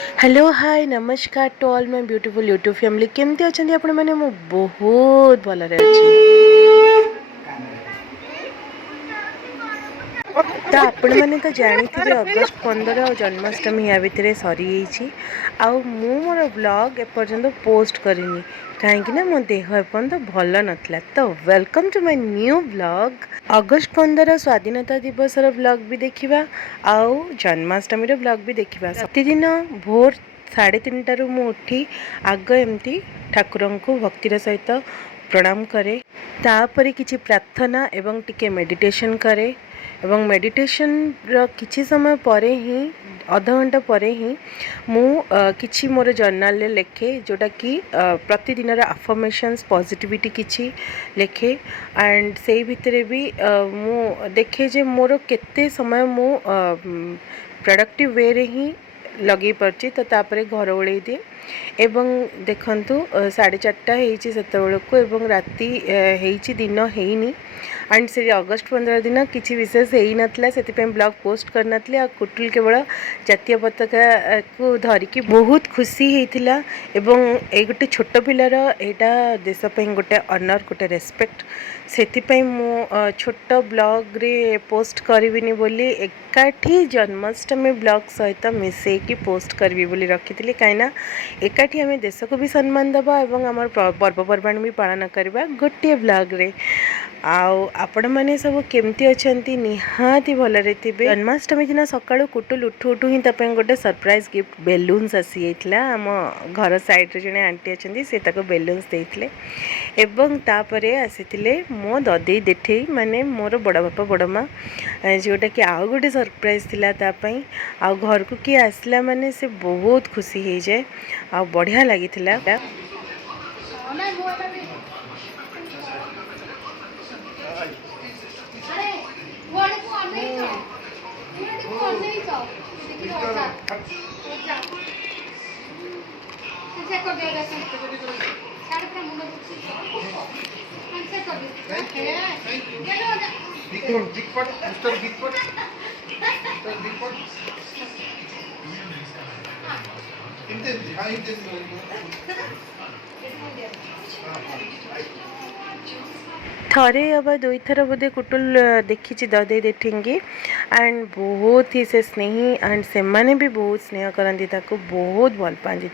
Hello hi नमस्कार to all my beautiful YouTube family केमती अच्छा आपण मैंने मु बहुत भलरे अच्छी। तो आपण मैंने तो जानी थे अगस्ट 15 और जन्माष्टमी या भितर सरी आउ मु मोर ब्लॉग एपर्यंत पोस्ट करनी कहीं मो देह एपर्यंत भल नाला। तो welcome to my new blog. August 15 स्वाधीनता दिवस ब्लॉग भी देखा आउ जन्माष्टमी ब्लॉग भी देखा। प्रतिदिन भोर 3:30 मु उठी आग एमती ठाकुर को भक्तिर सहित प्रणाम करे तापर किछि प्रार्थना एवं टिके मेडिटेशन करे एवं मेडिटेशन किछि समय परे ही आधा घंटा परे ही मु किछि मोर जर्नल ले लिखे जोटा कि प्रतिदिन अफर्मेशंस पॉजिटिविटी किछि लिखे एंड से भितरे भी मु देखे जे मोर केते समय मु प्रोडक्टिव वे रे ही लगे पार्ची। तो तापरे घर ओळै दिए एवं देखंतु 4:30 सेतबेलको एवं राति हेइची दिन हेइनी एंड से अगस्ट 15 दिन किसी विशेष हेई नथला से ब्लॉग पोस्ट करनथले आ कुटुल केवल जातीय पताका को धरिकी बहुत खुशी हेइथिला एवं ए गोटे छोट पिलार एटा देश पे गोटे ऑनर गोटे रेस्पेक्ट से मु छोट ब्लॉग रे पोस्ट करबिनी बोली एकाठी जन्माष्टमी ब्लॉग सहित मिसेकी पोस्ट करबी बोली रखी कहीं एकाठी आम देश को भी सम्मान दबा एवं आम पर्वपर्वाणी भी पालन करवा गोटे ब्लॉग रे। आपण मैंने सब केमती अच्छा निहाती भलरे थे। जन्माष्टमी दिन सकाळु कुटुल उठू उठू ही गोटे सरप्राइज गिफ्ट बेलून्स आसी जाइथिला। आम घर साइड रे जने आंटी अच्छा से ताको बेलून्स देइथिले एवं तापरे आसीथिले मो ददेई देठेई माने मोर बड़ बापा बड़ माँ जोटा कि आउ गोटे सरप्राइज थिला तापई आ घर को किए आसला माने से बहुत खुशी हो जाए आ बढ़िया लगी। थरे अब दुई थर बोधे कुटुल देखी ददे देठेंगे एंड बहुत ही से स्नेही एंड से माने भी बहुत स्नेह करती बहुत भल पाती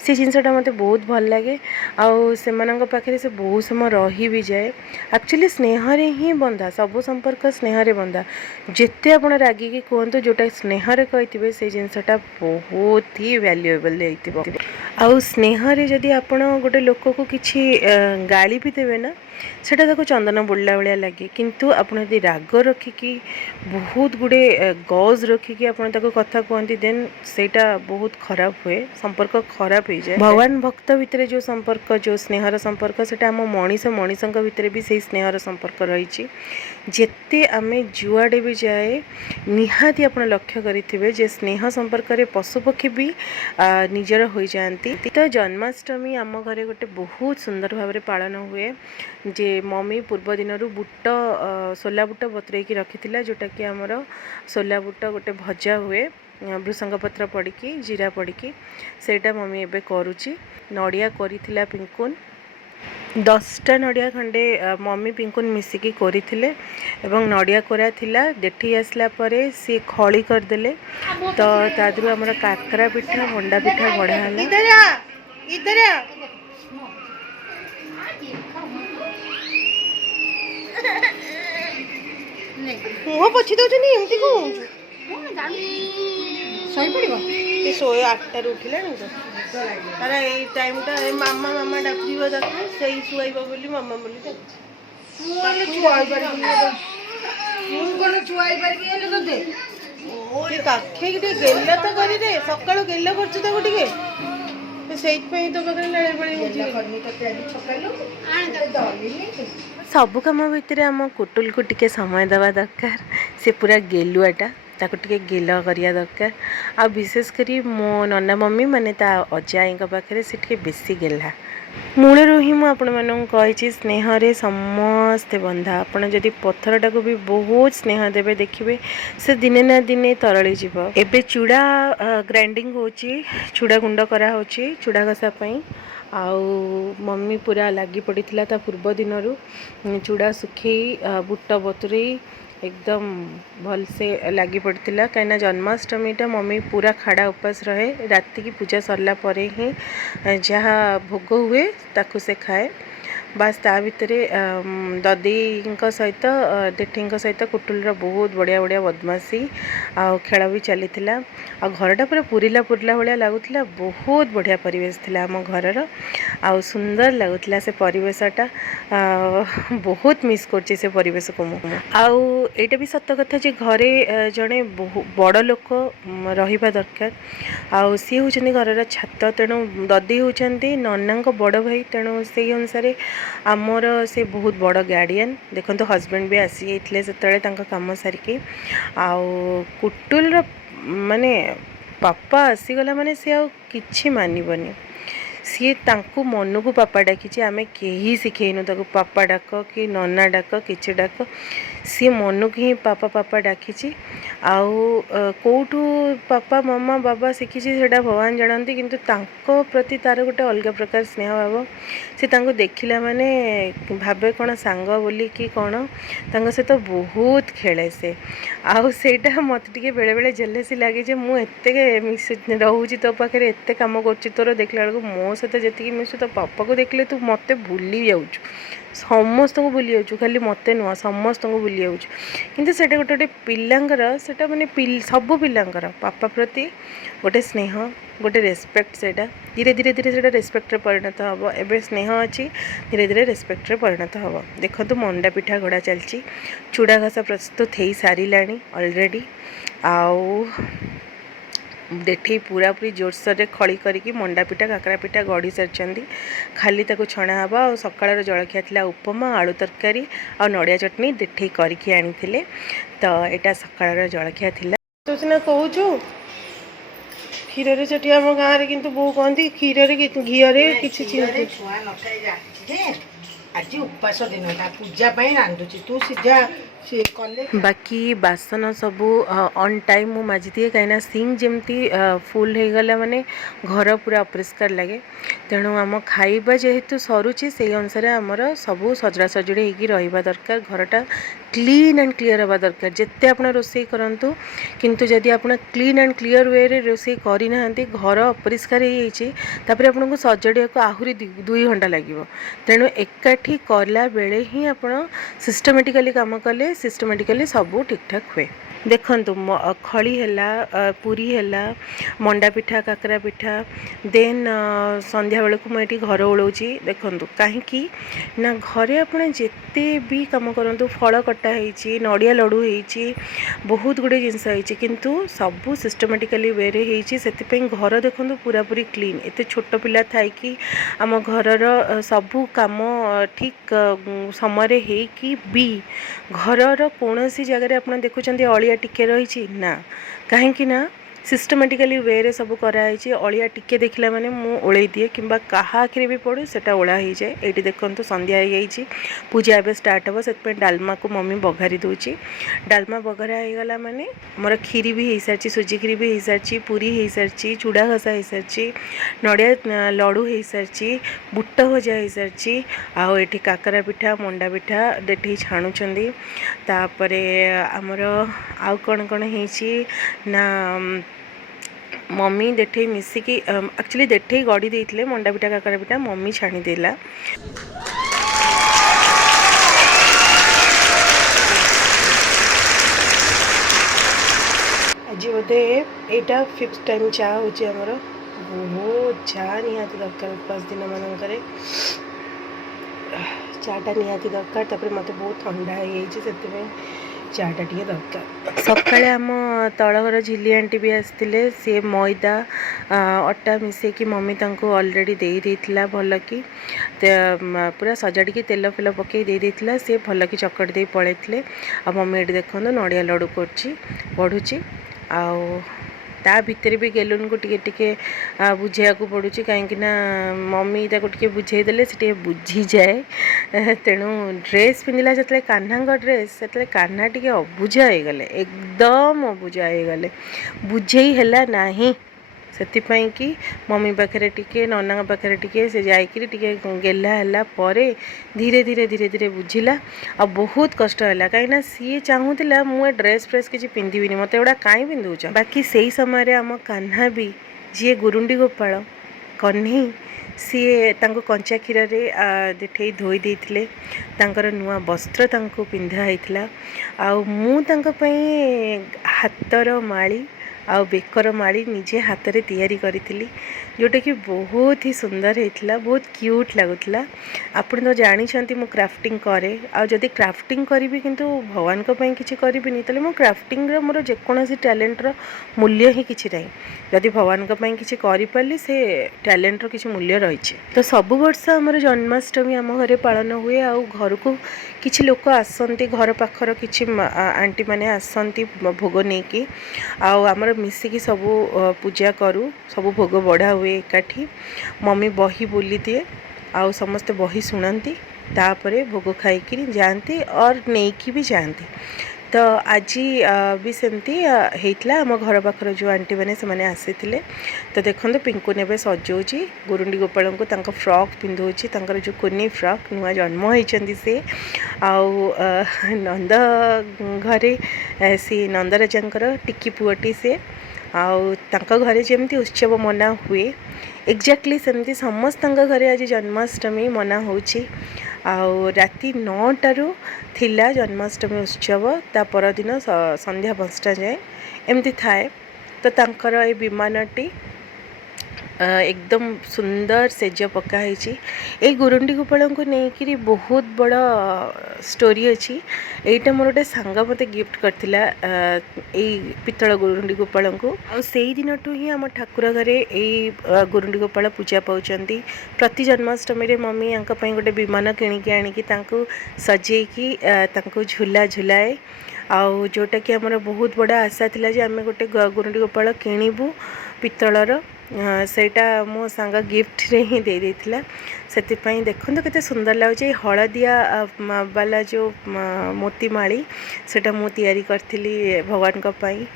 से जिनसटा मत बहुत भल लगे आउ से पाखे से बहुत समय रही भी जाए। एक्चुअली स्नेह ही बंधा सब संपर्क स्नेह बंधा जिते आप रागिकी कहतु जोटा स्नेह कही से जिनसटा बहुत ही वैल्यूएबल आउ स्नेह जदि आप गोटे लोक को किसी गाली भी देवे ना सेटा ताको चंदन बुड़ला भाया लगे किंतु आपड़ यदि राग रखिकी बहुत गुड़े गज रखिकी आपड़ ताको कथा कहती देन सेटा बहुत खराब हुए संपर्क खराब हो जाए। भगवान भक्त भितर जो संपर्क जो स्नेहर संपर्क सेटा आम मनीष मनीषों भितर भी से स्नेहर संपर्क रही जेते आमे जुआडे भी जाए निहाती आप लक्ष्य करेंगे जे स्नेह संपर्क में पशुपक्षी भी निजर हो जाती। तो जन्माष्टमी आम घरे गोटे बहुत सुंदर भाव में पालन हुए जे मम्मी पूर्व दिन बुट सोला बुट बतरे रखी जोटा कि आमर सोला बुट गोटे भजा हुए भृसंग पत्र पड़ी जीरा पड़ी सेटा मम्मी एबे करुची। नड़िया करी पिंकुन 10टा नड़िया खंडे मम्मी पिंकुन मिसिकी करथिले एवं नड़िया कोरा थिला देठी आसला परे सी खली करदेले तो तादरू हमर काकरा पिठा मंडा पिठा बढ़ा हला। इधर मुह पोछि दउछनी एमती को सोई पड़िबो ए सोए 8टा रे उठिला न तो अरे ए टाइम टा मामा मामा डाकिबो ताको सेई सुआइबो बोली मामा बोली ताको मु कोन चुआई परबी एले तते ओ रे काखे के गेल्ला तो करी रे सकाळो गेल्ला करछ ताको टिके सेई पई तो बगल लळे बळी होची करनी तो तेरी छकाइलो आन त दली नै सब कम भितर आम कुटुल को टिके समय देवा दरकार से पूरा गेलुआटा ताको टिके गेल करिया दरकार आ विशेष करी मो नन्ना मम्मी माने ता अजाई पाखे से टिके बेसी गेला मूलरू ही मुझे स्नेह समस्ते बंधा। आपण जदि पत्थरटा को भी बहुत स्नेह देवे देखिए से दिने ना दिने तरली जीव। एबे चूड़ा ग्राइंडिंग होची, चूड़ा गुंड करा होची चूड़ा घसा पई। आउ मम्मी पूरा लगी पड़ी ता पूर्व दिन चूड़ा सुखी बुट बतुरी एकदम भल से लगी पड़ता कहीं जन्माष्टमीटा मम्मी पूरा खाड़ा उपास रहे। राति की पूजा सरला परे ही जहाँ भोग हुए ताकू से खाए। बास ता भितर ददी सहित देठी सहित कुटुलर बहुत बढ़िया बढ़िया बदमाशी आ खेल भी चली आ घरटा पूरा पुरीला पुरीला भाया लगुला। बहुत बढ़िया परिवेश थिला आम घरर आ सुंदर लगुला से परिवेशटा। बहुत मिस कर से परिवेश को आईटा भी सत कथा जे घरे जड़े बड़ लोक रहा दरकार। आउ सी होती घर छात तेणु ददी होती नना बड़ भाई तेणु से अनुसार आमर से बहुत बड़ गार्डियन। देखो हजबैंड भी आसी जाते से कम सारिकी आउ कुटुल माने पापा आसीगला माने सी आ कि मानबनी। सी तांकु मन को पापा डाकी आम कहीं शिखेनु ताको पापा डाक कि नना डाक कि डाक सी मन को ही पापा पापा डाकी। आउ कौटू पापा मामा बाबा शिखी से भगवान जानती किंतु तांको प्रति तार गोटे अलग प्रकार स्नेह भाव। से तांको देखिला माने भावे कौन सांग बोली कि कौन तांको सहित बहुत खेले से आउ सेटा मत टिके बेले बेले जेलसी लगे जे मु एते मिस रहूची तो पाखे एते काम कर तोर देखला बेलू मो सहित जी मिसु तो पापा को देखले तू मत भूली जाऊँ समस्त को भूली जाऊँ खाली मत नुह समस्त को भूली जाऊँ। किंतु सेटा गोटे गोटे पिलांकर सेटा माने सबु पिलांकर पापा प्रति गोटे स्नेह गोटे रेस्पेक्ट सेटा धीरे धीरे धीरे सेटा रेस्पेक्ट रे परिणत हम। एबे स्नेह अच्छी धीरे धीरे रेस्पेक्ट रे परिणत हम। देखो मंडा पिठा गड़ा चलची चूड़ा घसा प्रस्तुत हो सारा ऑलरेडी आउ देठी पूरा पूरी जोरसोर खड़ी करके मंडा पिठा काकरा पिठा गढ़ी सारी खाली ताको छणा हवा। और सकाळ जलखिया थिला उपमा आलू तरकारी और नड़िया चटनी देठी करके आनी तो यहाँ सकाळ जलखिया थिला। तो सिना कहूँ क्षीर चटी आम गाँव में कि बो कहती क्षीर घीरे किसी आज उपास दिन पूजा रांधुची तू सीधा बाकी बासन सबू ऑन टाइम मु माजी दिए कहीं सिंक जमती फुल हो गला माने घर पूरा अपरिष्कार लगे। तेणु आम खाइबा जेहेतु सरुची से अनुसार आमर सबू सजड़ा सजड़ी होगी रहा दरकार। घरटा क्लीन एंड क्लीयर हवा दरकार जिते आप रोषे करूँ किंतु जदि आप क्लीन एंड क्लीयर वे रे रोषे करना घर अपरिष्कार होपर आपको सजड़ा को आहरी 2 घंटा लगे। तेणु एकाठी कला बेले ही आप सिस्टमेटिकली काम कले सिस्टमेटिकली सबू ठीक ठाक हुए। देखंतु खड़ी है पूरी है मंडा पिठा काकरा पिठा देन संध्या बेलू मुझे घर ओलौची। देखंतु कहीं ना घरे आपने जिते भी कम करूँ फल कटा होती नड़िया लडू होती बहुत गुड़े जिनस होती किंतु सबू सिस्टमेटिकली वे रे से घर देखो पूरा पूरी क्लीन। एत छोट पिला थी आम घर सबू काम ठीक समय हो भी घर कौन सी जगह आप देखुं अलिया टिके रही ना कहीं ना सिस्टमेटिकली वे रे सब कराई। अलिया टिके देखला माने मु ओले दिए कि कहा आखिरे भी पड़े सेटा ओला हो जाए। ये देखो संध्या हो जाए पूजा एवं स्टार्ट हम से डालमा को मम्मी बघारी दूची। डालमा बघारा हो गला माने मोर खीरी भी हो सारी सुजी खीरी भी हो सारी पूरी हो सारी चूड़ा घसा हो सारी नड़िया लडू हो सारी बुट भजा हो सारी आउ ये काकरा पिठा मंडा पिठा देठी छाणुचंदी। तापरे आमर आउ कौन कौन होईची ना मम्मी देठे मिसिकी एक्चुअली देठे गढ़ी देते मंडा पिठा काकरा पिठा मम्मी छाणी देला। आज बोधे यहाँ 5th टाइम चा होमर बहुत चा निहाती दरकार उपास दिन मानक चाटा निहाती दरकार। तापर मत बहुत ठंडा हो चाटा टे दरकार। सकाଳେ आम तलघर झिली आंटी भी आसते सी मैदा अटा मिसेकी मम्मी तांको ऑलरेडी दे देइथिला भल कि पूरा सजाड़ी की तेल फेल पकई दे देइथिला सी भल कि चकट दे पलैथिले। आ मम्मी ये देखो नड़िया लडू कर बढ़ुची आउ ता भितर भी गेलुन को टिके बुझे को पड़ू कहीं मम्मी ताको टिके बुझे देले से बुझी जाए तेणु ड्रेस पिंधिला जो कान्हा ड्रेस से कान्हा टिके अबुझा हो गले एकदम अबुझा हो गले बुझे है नहीं ସେଥିପାଇଁ କି मम्मी पाखे टिके नना पाखे टिके से जाइकरी टिके गेला है परे धीरे धीरे धीरे धीरे बुझिला आ बहुत कष्ट है कहीं सी चाहूला मुझे ड्रेस फ्रेस किसी पिंधिबिनी मत एगुड़ा कहीं पिंधुच बाकी से ही समय आम कान्हा भी जी गुरुंडी गोपाल कन्ही सीए तांको कंचा क्षीर देठे धोई देथिले तांकर नुआ वस्त्र तांको पिंधा होइथिला आ मु तांको पई हातर माली आ बेकर माली निजे हाथ रे तैयारी करिथिली जोटा कि बहुत ही सुंदर होता बहुत क्यूट लगुला आपण तो जानी मु क्राफ्टिंग करे आ जदि क्राफ्टिंग करी किंतु भगवान को पई किछि करिबिनी तले मो क्राफ्टिंग रो मोर जेकोसी टैलेंट रो मूल्य ही किछि नहीं जदि भगवान को पई किछि करि परली से टैलेंट रो किछि मूल्य रही तो सब वर्ष आमर जन्माष्टमी आम घरे पालन हुए आ घर को किछि लोक आसंती घर पाखर किछि आंटी माने आसंती भोग नेकी आमर मिसिकी सब पूजा करू सब भोग बढ़ा हुए एकाठी मम्मी बही बोली दिए आउ समस्ते बही शुणती तापरे भोग खाई जाती और नेकी भी जाती तो आज भी सेमती होता आम घर पाखर जो आंटी मैंने से आसी तो देखो पिंकू ने सजाऊँगी गुरुंडी गोपाल को तांको फ्रॉक पिंधौची तांकर जो कुनी फ्रॉक नुआ जन्म होती से आउ नंद घरे सी नंदराजा टिकी पुअटी से आउ तांको घरे जमती उत्सव मना हुए एक्जाक्टली सेमती समस्त घरे आज जन्माष्टमी मना होची आउ राति 9टारू थिला जन्माष्टमी उत्सव ता परदिन संध्या 5टा जाए एमती थाए तो तांकर ए विमानटी एकदम सुंदर सेज पकाई ए गुरुंडी गोपाल को लेकिन बहुत बड़ा स्टोरी अच्छी यहीटा मोर गोटे सांग मत गिफ्ट करथिला पितल गुरुंडी गोपाल को से दिन टू ही आम ठाकुर घरे यही गुरुंडी गोपाल पूजा पाउचंती प्रति जन्माष्टमी रे मम्मी यांका पई गोटे विमान किणिकी आनिकी तांको सजेकी तांको झूला झुलाए आउ जोटा कि आमर बहुत बड़ा आशा थिला जे आमे गोटे गुरुंडी गोपाल किणीबू पितलर सेटा मो सांग गिफ्ट रे ही दे देथिला सेतिपई देखंतो केते सुंदर लागे हलदिया वाला जो मोती माली सेटा मु तैयारी करथिली भगवान को पई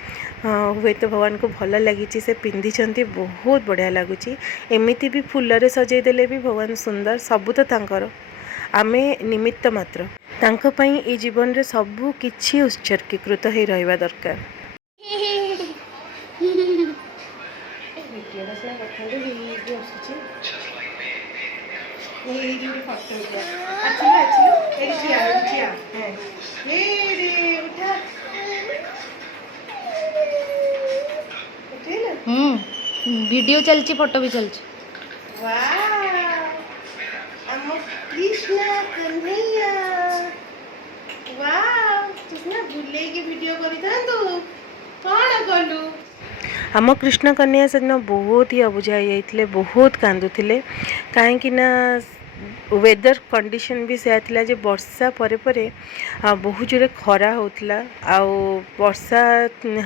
हुए तो भगवान को भल लगी से पिंधि बहुत बढ़िया लगुच एमती भी फूल रे सजै देले भी भगवान सुंदर सबू तो तांकर आमे निमित्त मात्र तांको पई ए जीवन रे सबू किछि उत्सर्गीकृत हो रहिबा दरकार वीडियो चलची फोटो भी चलची कृष्णा कन्हैया वाह कृष्णा भूले के वीडियो करी थांतु कौन कलु आम कृष्ण कन्हैया से बहुत ही अबुझा जाइए बहुत कांदुले कहीं वेदर कंडीशन भी से थिला जे वर्षा परे परे बहुत जोरे खरा होतला आउ वर्षा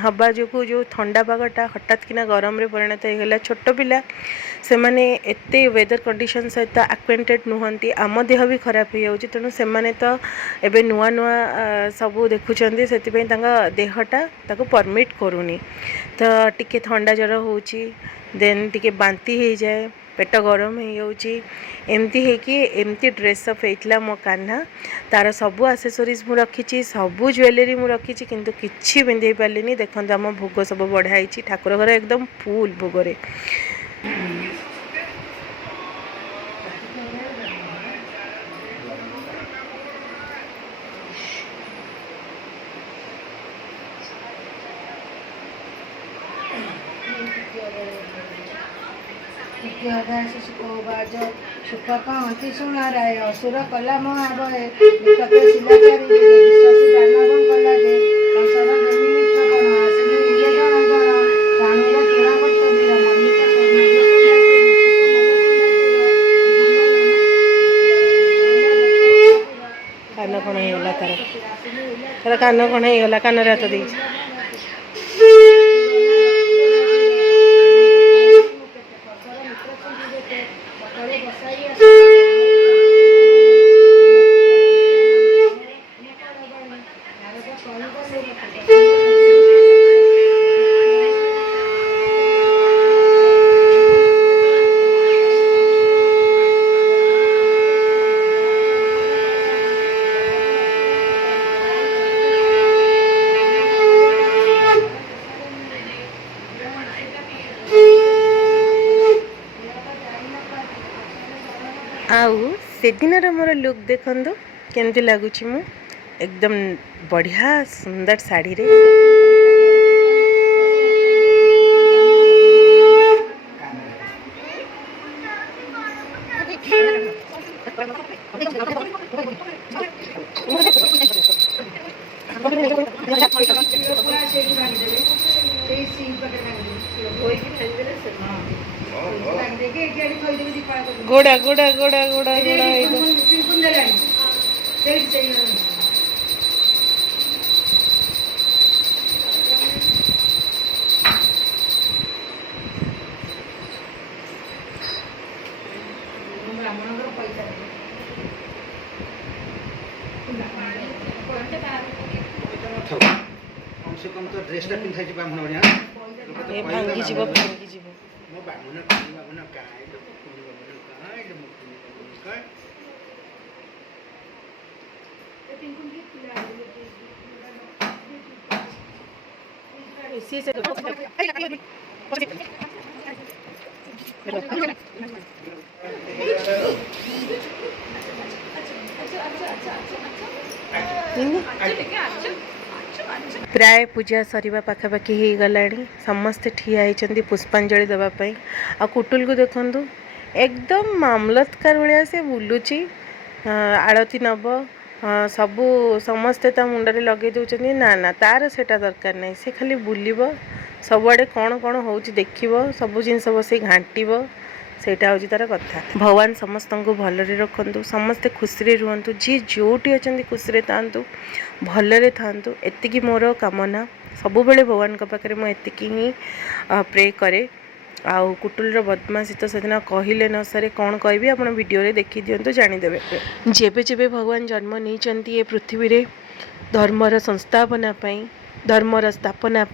हवा जो जो ठंडा पागटा हठात किना गरम रे परिणत हो गला छोट पिला से माने एते वेदर कंडीशन सहित एक्वेंटेड नुहंती आम देह भी खराब हो जाउची तेणु से माने तो एबे नुआ नुआ सब देखुचंदी सेति देहटा ताको परमिट करूनी तो टिके ठंडा जर होची देन टिके बांती हो जाए पेट गरम हो जाउची एमती है कि एमती ड्रेसअप होता मो कान्हा तार सबू आसेसरीज मु रखी सबू ज्वेलरी मु रखी किंतु किछि पिंधे पार्लिनी देखो आम भोग सब बढ़ाई ठाकुर घर एकदम फुल भोगरे सुख कहती सुनाराय असुर कला महाभय विकट शिलाचारी विश्वासी दानव कला जे कंसर निमित्त कण आसिले इले जण जण राणीर चूड़ा कर्तव्य मल्लिका कान कण होगला तार कान कण होगला कान हाथ दे सेदिनर मोर लुक देखंदु केमती लागुची मु एकदम बढ़िया सुंदर साड़ी रे। गोड़ा गोड़ा गोड़ा गोड़ा गोड़ा कम से कम तो ड्रेसटा पिंधाई ब्राह्मण बढ़िया ए भांगी जीव भांगी जीव मो ब्राह्मण बाबन काय काय इसी से प्राय पूजा सरिबा पाखापाखि हो गलानी समस्ते ठिया होती पुष्पांजलि देवाई आ कुटुल को देखंतु एकदम मामलतकार भाया से बुलूची आड़ती नब सबू समस्ते ता मुंडे लगे दौरान ना ना तार सेटा दरकार नहीं से खाली बुलब सबुआड़े कौन कौन हो देखिब सब जिनस बस घांटब सेटा हूँ तार कथा। भगवान समस्त को भलरे रखु समस्ते खुशी रुहतु जी जोटी अच्छा खुशी थातु भलरे थातु एतिकी मोर कामना सब बेले भगवान पाखे मुझे ही प्रे करे। आउ कुटुलर बदमाशी तो सेदिन कहले न सरे कौन कहि आप वीडियो देखी दिंतु जानीदेवे। जेबे जेबे भगवान जन्म नहीं ये पृथ्वी रे धर्मर संस्थापना धर्मर स्थापना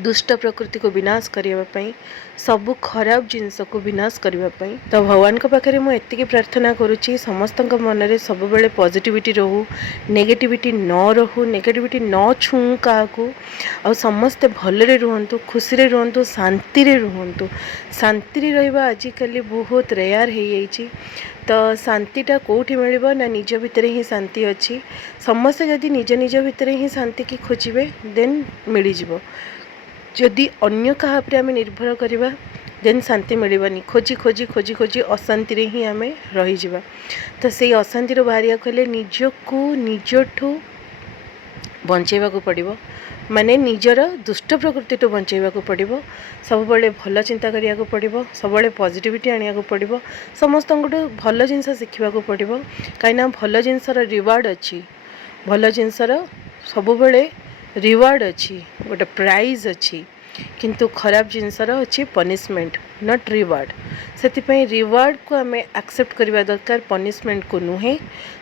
दुष्ट प्रकृति को विनाश करने सबु खराब जिनस को विनाश करने तो भगवान को पाखे मुझे प्रार्थना करुच्ची समस्त मन में सब बेले पॉजिटिविटी रहू नेगेटिविटी न रहू नेगेटिविटी न छू क्या आ समस्ते भलरे रुहतु खुशी रुहतु शांति रुहतु। शांति रहा आजिकल बहुत रेयर हो जाइए तो शांतिटा कौटी मिल ना निज भितर ही शांति अच्छी समस्ते जदि निज निज भितर ही शांति की खोजे देन मिल जाव जदि अन्य क्या आम निर्भर करवा देन शांति मिलनी खोजी खोजी खोजी खोजी अशांति रे ही आम रही तो से अशांति बाहर कले निजको निजठू बंचेवा पड़ो माने निजर दुष्ट प्रकृति तो बंचेवा पड़ो सब बड़े भल चिंता करिया पड़ो सब बड़े पॉजिटिविटी आनिया पड़ो समस्त भल जिनस शिखा पड़ो कहीं भल जिनसर रिवार्ड अच्छी भल जिनसर सब बड़े रिवार्ड अच्छी गोटे प्राइज अच्छी किंतु खराब जिनसर अच्छी पनिशमेंट नॉट रिवार्ड से रिवार्ड को आम एक्सेप्ट करवा दरकार पनिशमेंट को नुहे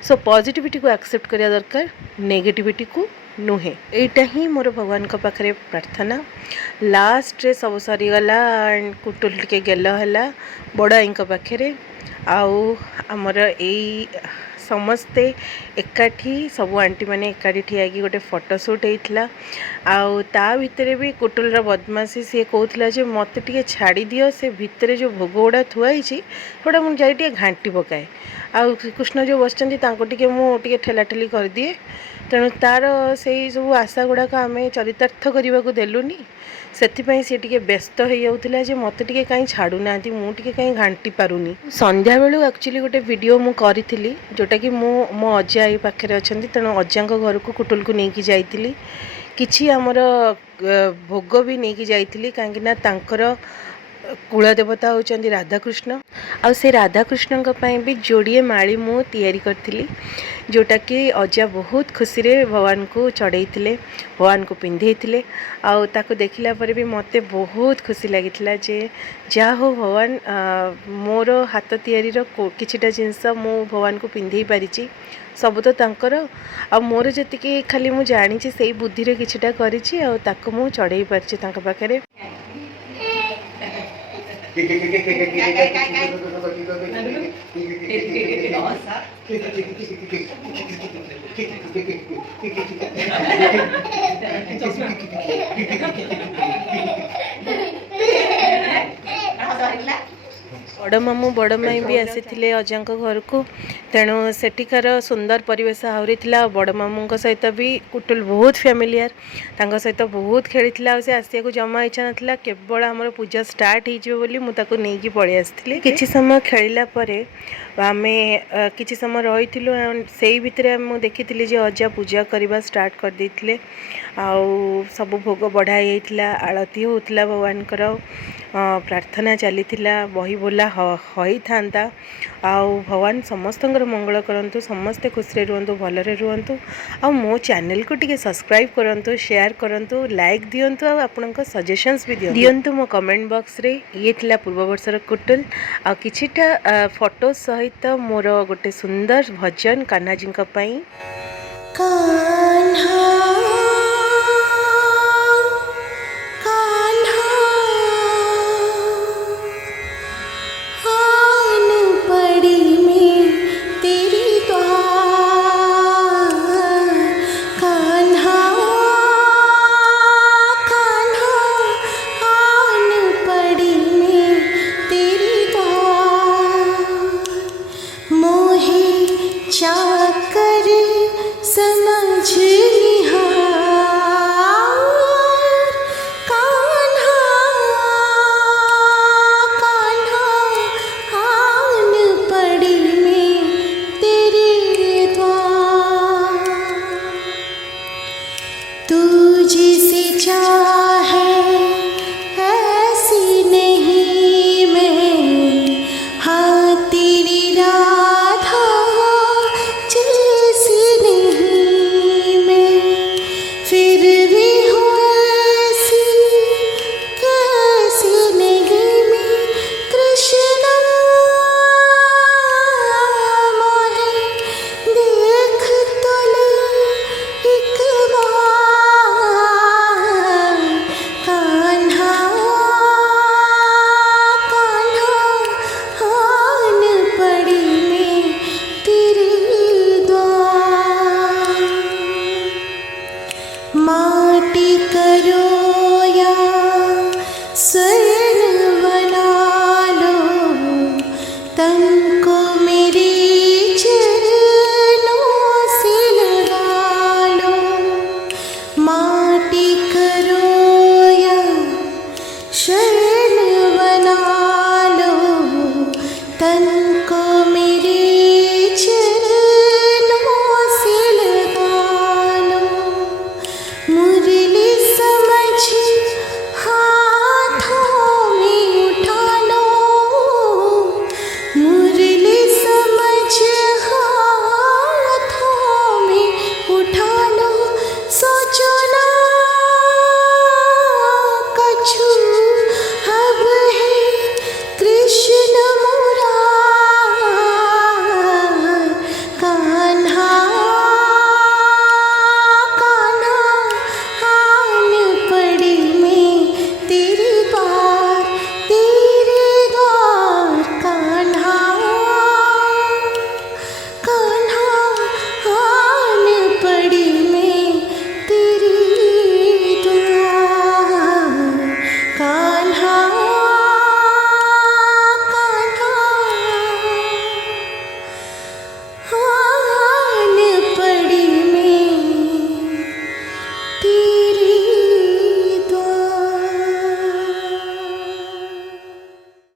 सो पॉजिटिविटी को एक्सेप्ट करवा दरकार नेगेटिविटी को नुहे एटा ही मोर भगवान का पाखरे प्रार्थना। लास्ट रे सब सरीगला एंड कुटुल टिके गेल है बड़ आई पाखे आउ आमर यही समस्ते एकाठी सब आंटी मैंने एकाठी ठिया कि गोटे फोटोशूट होता आउ ता भितर भी कुटुलर बदमाशी सी कहला जे मत टे छाड़ी दियो से भितर जो भोग गुड़ा थुआई थोड़ा मुझे जाए घांटी पकाए आउ कृष्ण जो बसते मुझे ठेला ठेली कर दिए तेणु तार से सब आशा गुड़ाक आम चरितार्थ करने को देलुनी से सी टे व्यस्त हो जाता जे मत टे कहीं छाड़ूना मुझे कहीं घांटी पारुनी। संध्या बेलू एक्चुअली गोटे वीडियो मु करी जोटा कि मो अजा आई पाखे अच्छा तेणु अजा घर को कुटुल को लेकिन जाइली किसी आमर भोग भी नहीं जाइली कहीं कुलदेवता होती राधाकृष्ण आ से राधाकृष्ण भी जोड़े माली मु तैयारी करी जोटा कि अजा बहुत खुशी रे भगवान को चढ़ई भगवान को पिंधे आउ देखला पर भी मते बहुत खुशी लगी जे जा हो भगवान मोर हाथ तैयारी किछिटा जिनस मु भगवान को पिंधे पारिछि सब तो तांकर आ मोर जतिके खाली मु जानी से बुद्धि रे किछिटा करिछि आ ताको मु चढ़ई पारिछि तांका पाखरे। बड़ मामू बड़ माई भी आसी अजा घर को तेणु सेठिकार सुंदर परिवेश आहरी था बड़ मामू सहित भी कुटुल बहुत फैमिलियर सहित बहुत खेली से आसिया को जमा इच्छा नाला केवल आम पूजा स्टार्ट हो नहीं पलि आसती कि समय खेलला आम कि समय रही से भितर देखी अजा पूजा करने स्टार्ट कर देते आउ सब भोग बढ़ाई होता आरती होता भगवान प्रार्थना चली बही बोला होता आउ भगवान समस्त मंगल करूँ समस्ते खुशी रुहतु भलरे रुहतु आ मो चैनल को टिके सब्सक्राइब करूँ शेयर करूँ लाइक दिंतु आपण सजेशंस भी दिंतु मो कमेंट बॉक्स रे ये थिला पूर्व वर्षर कुटुल आ किछिटा फोटो सहित मोर गोटे सुंदर भजन कान्हाजी पई